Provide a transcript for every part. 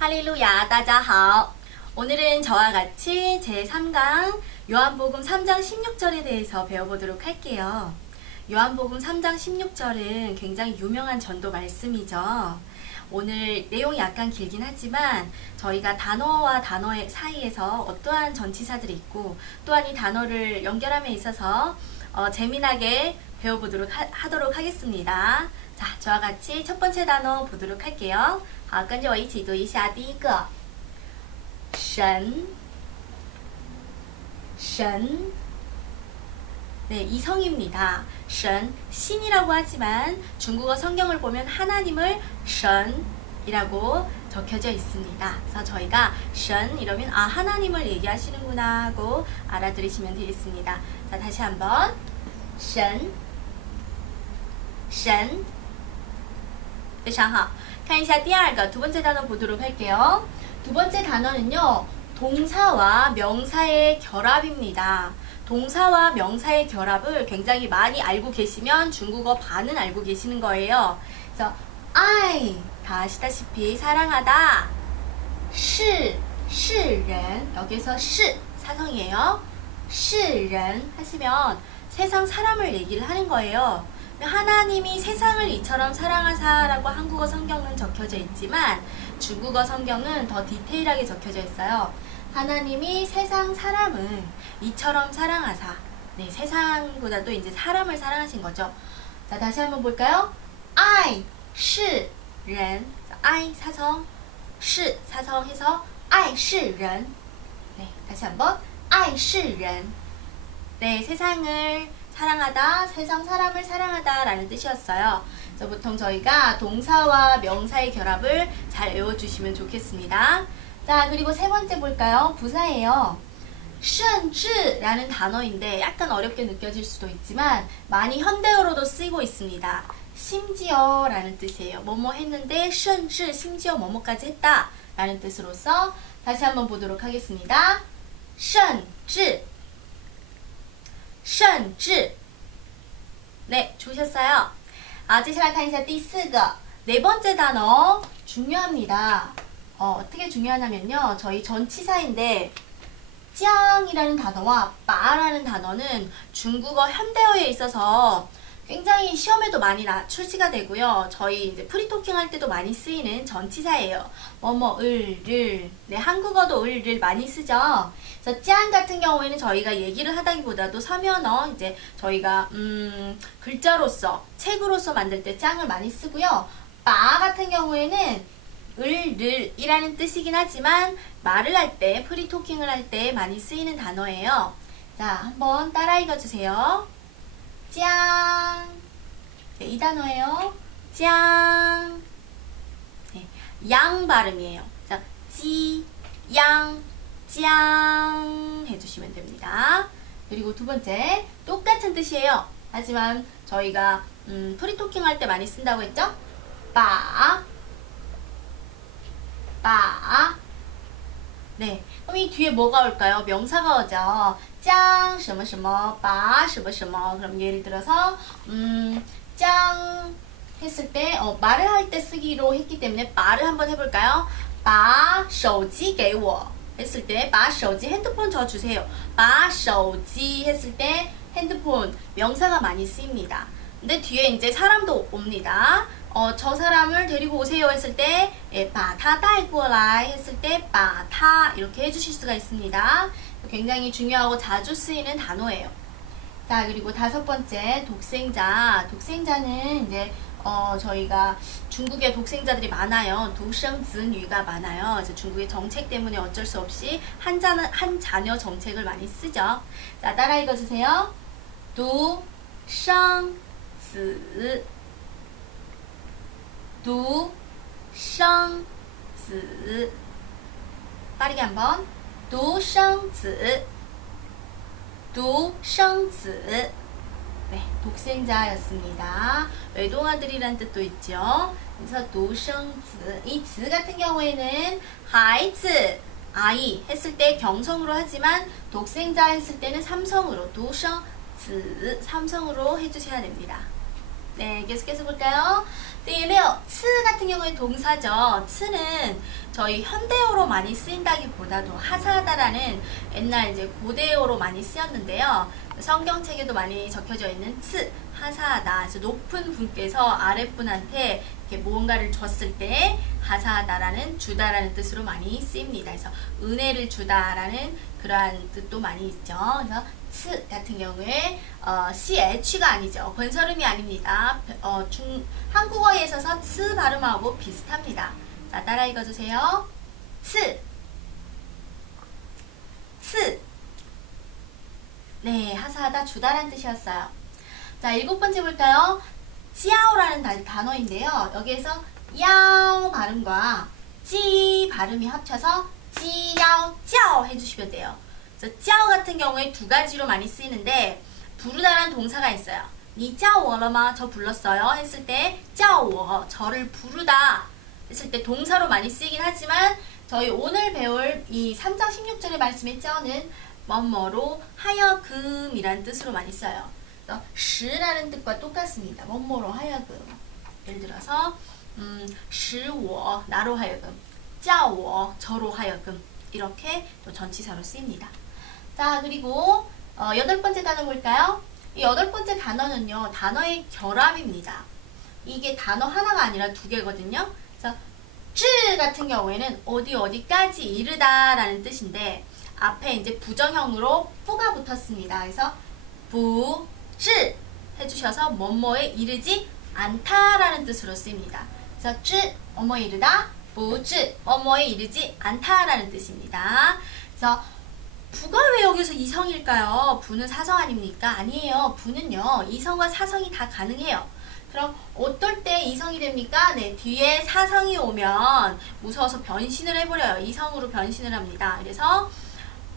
할렐루야, 大家好. 오늘은 저와 같이 제3강 요한복음 3장 16절에 대해서 배워보도록 할게요. 요한복음 3장 16절은 굉장히 유명한 전도 말씀이죠. 오늘 내용이 약간 길긴 하지만 저희가 단어와 단어의 사이에서 어떠한 전치사들이 있고 또한 이 단어를 연결함에 있어서 재미나게 배워보도록 하도록 하겠습니다. 자, 저와 같이 첫 번째 단어 보도록 할게요. 好，跟着我一起读一下第一个神 네, 이성입니다. 神, 신이라고 하지만 중국어 성경을 보면 하나님을 神이라고 적혀져 있습니다. 그래서 저희가 神 이러면 아, 하나님을 얘기하시는구나 하고 알아들으시면 되겠습니다. 자, 다시 한번 神非常好. 看一下第二个 두 번째 단어 보도록 할게요. 두 번째 단어는요, 동사와 명사의 결합입니다. 동사와 명사의 결합을 굉장히 많이 알고 계시면 중국어 반은 알고 계시는 거예요. 그래서 I 다 아시다시피 사랑하다 是人 여기서 是 사성이에요. 是人 하시면 세상 사람을 얘기를 하는 거예요. 하나님이 세상을 이처럼 사랑하사라고 한국어 성경은 적혀져 있지만 중국어 성경은 더 디테일하게 적혀져 있어요. 하나님이 세상 사람을 이처럼 사랑하사. 네, 세상보다도 이제 사람을 사랑하신 거죠. 자, 다시 한번 볼까요? I 是人 I 사성 是 사성 해서 I 是人 네, 다시 한번 I 是人 네, 세상을 사랑하다, 세상 사람을 사랑하다 라는 뜻이었어요. 그래서 보통 저희가 동사와 명사의 결합을 잘 외워주시면 좋겠습니다. 자, 그리고 세 번째 볼까요? 부사예요. 甚至라는 단어인데 약간 어렵게 느껴질 수도 있지만 많이 현대어로도 쓰이고 있습니다. 심지어 라는 뜻이에요. 뭐뭐 했는데 甚至 심지어 뭐뭐까지 했다 라는 뜻으로서 다시 한번 보도록 하겠습니다. 甚至甚至 네, 좋으셨어요. 아, 接下来看一下第四个 네 번째 단어 중요합니다. 어떻게 중요하냐면요, 저희 전치사인데 将이라는 단어와 把라는 단어는 중국어 현대어에 있어서 굉장히 시험에도 많이 출시가 되고요. 저희 이제 프리토킹 할 때도 많이 쓰이는 전치사예요. 뭐뭐을, 를. 네, 한국어도 을, 를 많이 쓰죠. 그래서 짱 같은 경우에는 저희가 얘기를 하다기보다도 서면어 이제 저희가 글자로서 책으로서 만들 때 짱을 많이 쓰고요. 바 같은 경우에는 을, 를 이라는 뜻이긴 하지만 말을 할 때, 프리토킹을 할 때 많이 쓰이는 단어예요. 자, 한번 따라 읽어주세요. 짱. 네, 이 단어예요. 짱. 네, 양 발음이에요. 자, 지, 양, 짱 해주시면 됩니다. 그리고 두 번째, 똑같은 뜻이에요. 하지만 저희가 프리토킹 할 때 많이 쓴다고 했죠? 바. 네, 그럼 이 뒤에 뭐가 올까요? 명사가 오죠. 짱, 什么什么, 바, 什么什么. 그럼 예를 들어서 짱 했을 때 말을 할 때 쓰기로 했기 때문에 바를 한번 해볼까요? 把手机给我 했을 때 把手机 핸드폰 저 주세요. 把手机 했을 때 핸드폰 명사가 많이 쓰입니다. 근데 뒤에 이제 사람도 옵니다. 저 사람을 데리고 오세요 했을 때 把他带过来 했을 때 把他 이렇게 해주실 수가 있습니다. 굉장히 중요하고 자주 쓰이는 단어예요. 자, 그리고 다섯 번째 독생자. 독생자는 이제 저희가 중국에 독생자들이 많아요.独生子女가 많아요. 그래서 중국의 정책 때문에 어쩔 수 없이 한 자녀 정책을 많이 쓰죠. 자, 따라 읽어주세요. 独生子独生子 빠르게 한번 独生子 네, 독생자였습니다. 외동아들이란 뜻도 있죠. 그래서 独生子 이 子 같은 경우에는 孩子 아이 했을 때 경성으로 하지만 독생자 했을 때는 삼성으로 独生子 삼성으로 해주셔야 됩니다. 네, 계속해서 볼까요? 第六, 츠 같은 경우에 동사죠. 츠는 저희 현대어로 많이 쓰인다기보다도 하사하다라는 옛날 이제 고대어로 많이 쓰였는데요. 성경책에도 많이 적혀져 있는 츠, 하사하다. 그래서 높은 분께서 아랫분한테 이렇게 무언가를 줬을 때 하사하다라는 주다라는 뜻으로 많이 쓰입니다. 그래서 은혜를 주다라는 그러한 뜻도 많이 있죠. 그래서 츠 같은 경우에 CH가 아니죠. 건설음이 아닙니다. 한국어에 있어서 츠 발음하고 비슷합니다. 자, 따라 읽어주세요. 츠, 츠. 네, 하사하다 주다라는 뜻이었어요. 자, 7번째 볼까요? 찌아오라는 단어인데요. 여기에서 야오 발음과 찌 발음이 합쳐서 찌야오, 찌아오 해주시면 돼요. 그래서 찌아오 같은 경우에 두 가지로 많이 쓰이는데 부르다라는 동사가 있어요. 니 찌아오어러마 저 불렀어요 했을 때 찌아오 저를 부르다 했을 때 동사로 많이 쓰이긴 하지만 저희 오늘 배울 이 3장 16절의 말씀의 찌아오는 뭐뭐로 하여금이라는 뜻으로 많이 써요. 시라는 뜻과 똑같습니다. 뭐뭐로 하여금. 예를 들어서 使我 나로 하여금, 叫我 저로 하여금 이렇게 또 전치사로 쓰입니다. 자, 그리고 8번째 단어 볼까요? 이 8번째 단어는요, 단어의 결합입니다. 이게 단어 하나가 아니라 두 개거든요. 그래서 至 같은 경우에는 어디까지 이르다 라는 뜻인데 앞에 이제 부정형으로 뿌가 붙었습니다. 그래서 不至해주셔서 뭐뭐에 이르지 않다라는 뜻으로 쓰입니다. 그래서 至 뭐뭐에 이르다, 不至 뭐뭐에 이르지 않다라는 뜻입니다. 그래서 부가 왜 여기서 이성일까요? 부는 사성 아닙니까? 아니에요. 부는요, 이성과 사성이 다 가능해요. 그럼 어떨 때 이성이 됩니까? 네, 뒤에 사성이 오면 무서워서 변신을 해버려요. 이성으로 변신을 합니다. 그래서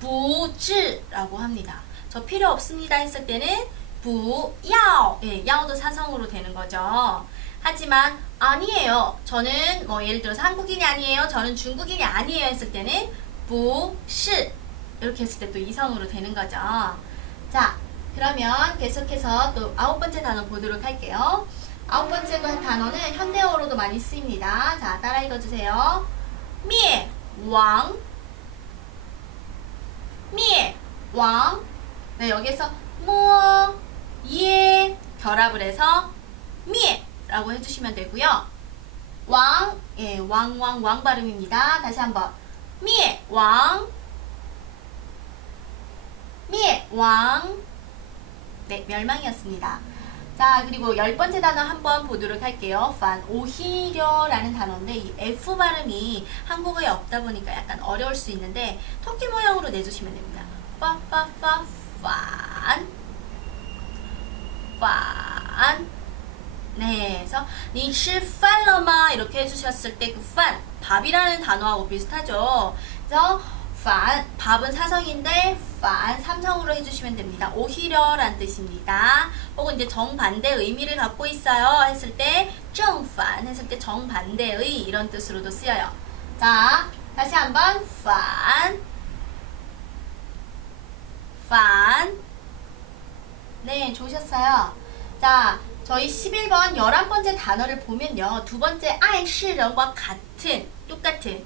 不至라고 합니다. 저 필요 없습니다 했을 때는 不要, 예, 야오도 사성으로 되는 거죠. 하지만 아니에요. 저는 뭐 예를 들어서 한국인이 아니에요. 저는 중국인이 아니에요 했을 때는 不是 이렇게 했을 때 또 이성으로 되는 거죠. 자, 그러면 계속해서 또 9번째 단어 보도록 할게요. 9번째 단어는 현대어로도 많이 쓰입니다. 자, 따라 읽어주세요. 灭亡 灭亡 네, 여기서 뭐, 예 결합을 해서 灭라고 해주시면 되고요. 왕, 예, 왕 발음입니다. 다시 한번 灭亡 灭亡 네, 멸망이었습니다. 자, 그리고 10번째 단어 한번 보도록 할게요. 판, 오히려라는 단어인데 이 F 발음이 한국어에 없다 보니까 약간 어려울 수 있는데 토끼 모양으로 내주시면 됩니다. 판 네, 그래서 你吃饭了吗 이렇게 해주셨을 때 그 판, 밥이라는 단어하고 비슷하죠. 그래서 판, 밥은 사성인데 판, 삼성으로 해주시면 됩니다. 오히려란 뜻입니다. 혹은 이제 정반대 의미를 갖고 있어요 했을 때 정판 했을 때 정반대의 이런 뜻으로도 쓰여요. 자, 다시 한번 판 네, 좋으셨어요. 자, 저희 11번 11번째 단어를 보면요. 두 번째 아이시런과 똑같은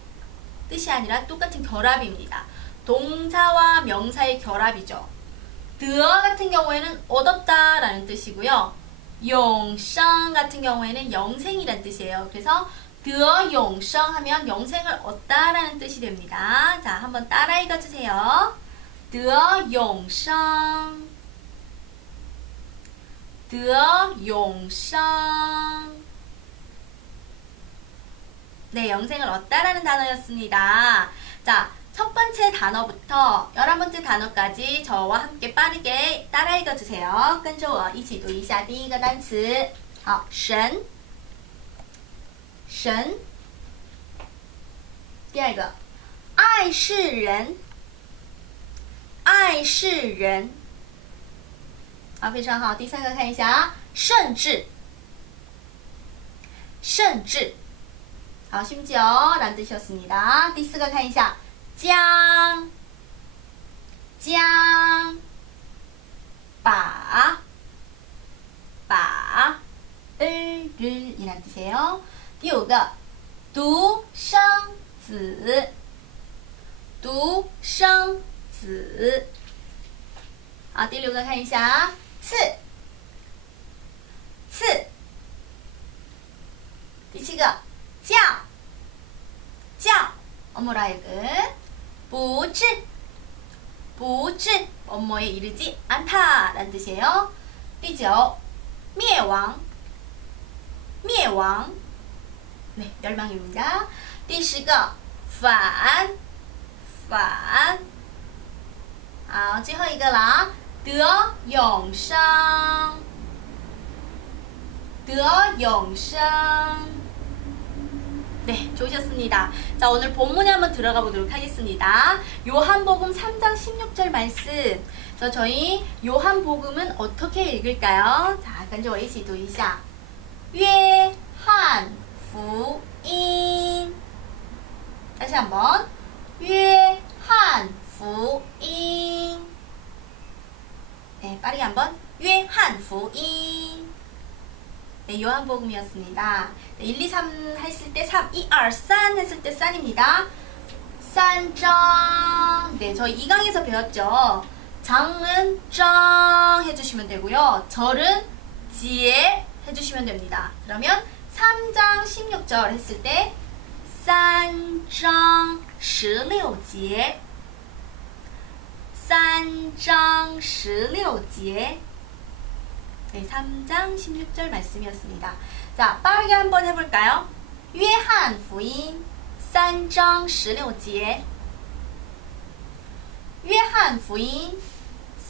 뜻이 아니라 똑같은 결합입니다. 동사와 명사의 결합이죠. 드어 같은 경우에는 얻었다 라는 뜻이고요. 용성 같은 경우에는 영생이란 뜻이에요. 그래서 드어 용성 하면 영생을 얻다 라는 뜻이 됩니다. 자, 한번 따라 읽어주세요. 드어 용성 드어 용성 네, 영생을 얻다라는 단어였습니다. 자, 첫 번째 단어부터 11번째 단어까지 저와 함께 빠르게 따라 읽어주세요. 跟着我一起读一下第一个单词。好，神，神。第二个，爱是人，爱是人。好，非常好。第三个看一下啊，甚至，甚至。好，심지어라는 뜻이었습니다. 第四个看一下，将，把，把。 을이란 뜻이에요. 第五个独生子独生子好，第六个看一下啊，次第七个叫엄마로 하여금不治 엄마에 이르지 않다 라는 뜻이에요. 第九灭亡 네, 멸망입니다. 第十个反好，最后一个啦，得永生네, 좋으셨습니다. 자, 오늘 본문에 한번 들어가 보도록 하겠습니다. 요한복음 3장 16절 말씀. 그래서 저희 요한복음은 어떻게 읽을까요? 자, 跟着我一起读一下. 约翰福音 다시 한번. 约翰福音 네, 빠르게 한번. 约翰福音 네, 요한복음이었습니다. 네, 1, 2, 3 했을 때 3, 2, 3 했을 때 싼입니다. 싼정. 네, 저희 2강에서 배웠죠. 장은 정 해주시면 되고요. 절은 지에 해주시면 됩니다. 그러면 3장 16절 했을 때 3장 16节 3장 16节 네, 3장 16절 말씀이었습니다. 자, 빠르게 한번 해볼까요? 约翰福音 3장 16节 约翰福音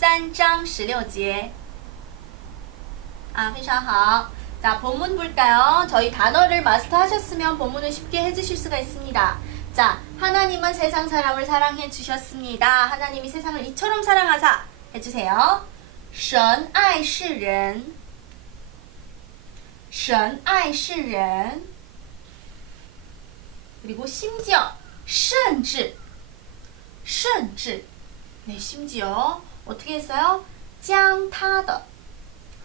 3장 16节 아, 非常好. 자, 본문 볼까요? 저희 단어를 마스터하셨으면 본문을 쉽게 해주실 수가 있습니다. 자, 하나님은 세상 사람을 사랑해 주셨습니다. 하나님이 세상을 이처럼 사랑하사 해주세요. 神爱世人神爱世人 그리고 심지어 甚至 네, 심지어 어떻게 했어요? 将他的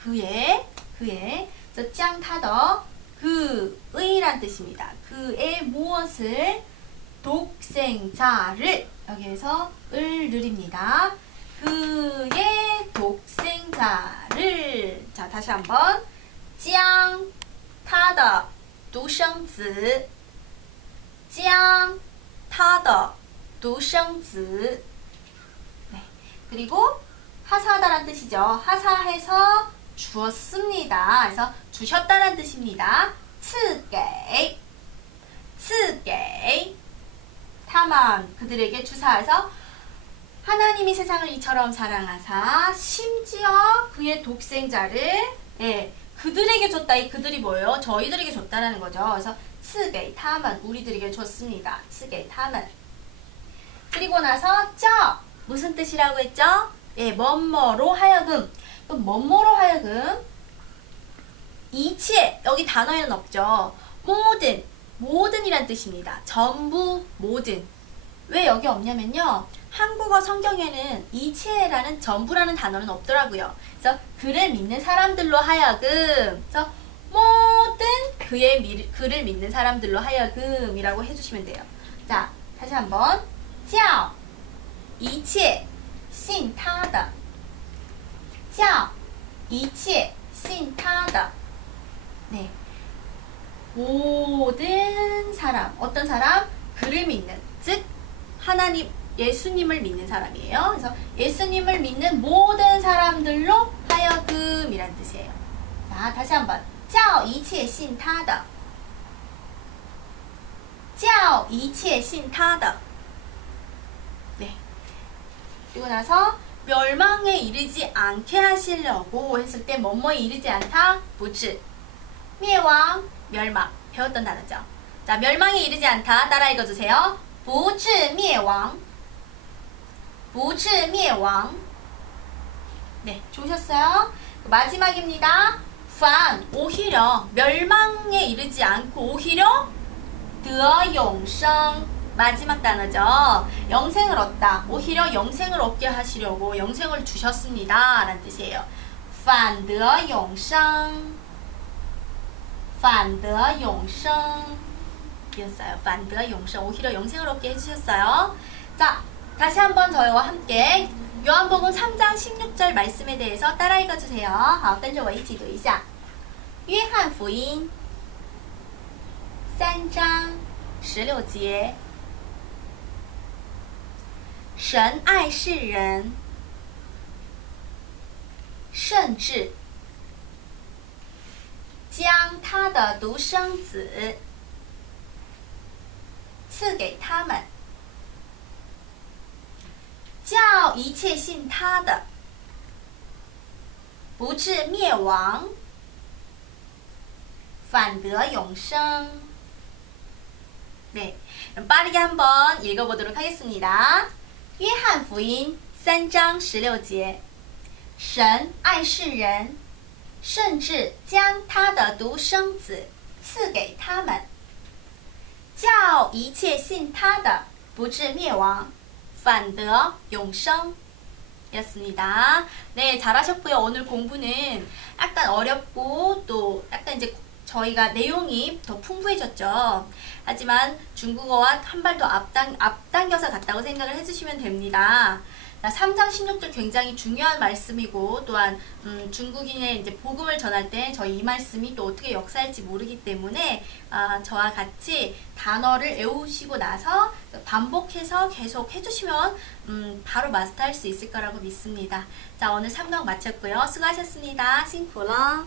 그의 저 将他的 그의란 뜻입니다. 그의 무엇을 독생자를 여기에서 을을입니다. 그의 독생자를 자 다시 한번 将他的独生子将他的独生子 네. 그리고 하사하다란 뜻이죠. 하사해서 주었습니다. 그래서 주셨다는 뜻입니다. 赐给 타만 그들에게 주사해서 하나님이 세상을 이처럼 사랑하사 심지어 그의 독생자를 예, 그들에게 줬다. 이 그들이 뭐예요? 저희들에게 줬다라는 거죠. 그래서 赐给他们 우리들에게 줬습니다. 赐给他们 그리고 나서 叫 무슨 뜻이라고 했죠? 예, 뭐뭐로 하여금 그럼 뭐뭐로 하여금 이치에 여기 단어에는 없죠. 모든이란 뜻입니다. 전부 모든 왜 여기 없냐면요. 한국어 성경에는 이치에라는 전부라는 단어는 없더라고요. 그래서 그를 믿는 사람들로 하여금 그래서 모든 그를 믿는 사람들로 하여금이라고 해주시면 돼요. 자, 다시 한번 叫一切信他的叫一切信他的 네. 모든 사람 어떤 사람? 그를 믿는 즉 하나님 예수님을 믿는 사람이에요. 그래서 예수님을 믿는 모든 사람들로 하여금이란 뜻이에요. 자, 다시 한번 叫一切信他的叫一切信他的 네. 그리고 나서 멸망에 이르지 않게 하시려고 했을 때 뭐뭐에 이르지 않다? 不治 灭亡 멸망 배웠던 단어죠. 자, 멸망에 이르지 않다 따라 읽어주세요. 不治灭亡不治灭亡 네, 좋으셨어요? 마지막입니다. 反 오히려 멸망에 이르지 않고 오히려 得永生 마지막 단어죠. 영생을 얻다. 오히려 영생을 얻게 하시려고 영생을 주셨습니다. 라는 뜻이에요. 反得永生反得永生 이었어요. 反得永生 오히려 영생을 얻게 해주셨어요. 자, 다시 한번 저희와 함께 요한복음 3장 16절 말씀에 대해서 따라 읽어주세요. 好，跟着我一起读一下。约翰福音3章16节，神爱世人，甚至将他的独生子赐给他们，叫一切信他的不至灭亡，反得永生。 네, 그럼 빠르게 한번 읽어보도록 하겠습니다. 约翰福音3章16节，神爱世人，甚至将他的独生子赐给他们，叫一切信他的不至灭亡，反得永生。 였습니다. 네, 잘하셨고요. 오늘 공부는 약간 어렵고 또 약간 이제 저희가 내용이 더 풍부해졌죠. 하지만 중국어와 한 발 더 앞당겨서 갔다고 생각을 해주시면 됩니다. 3장 16절 굉장히 중요한 말씀이고 또한 중국인의 이제 복음을 전할 때 저희 이 말씀이 또 어떻게 역사할지 모르기 때문에 저와 같이 단어를 외우시고 나서 반복해서 계속 해주시면 바로 마스터할 수 있을 거라고 믿습니다. 자, 오늘 3강 마쳤고요. 수고하셨습니다. 싱크러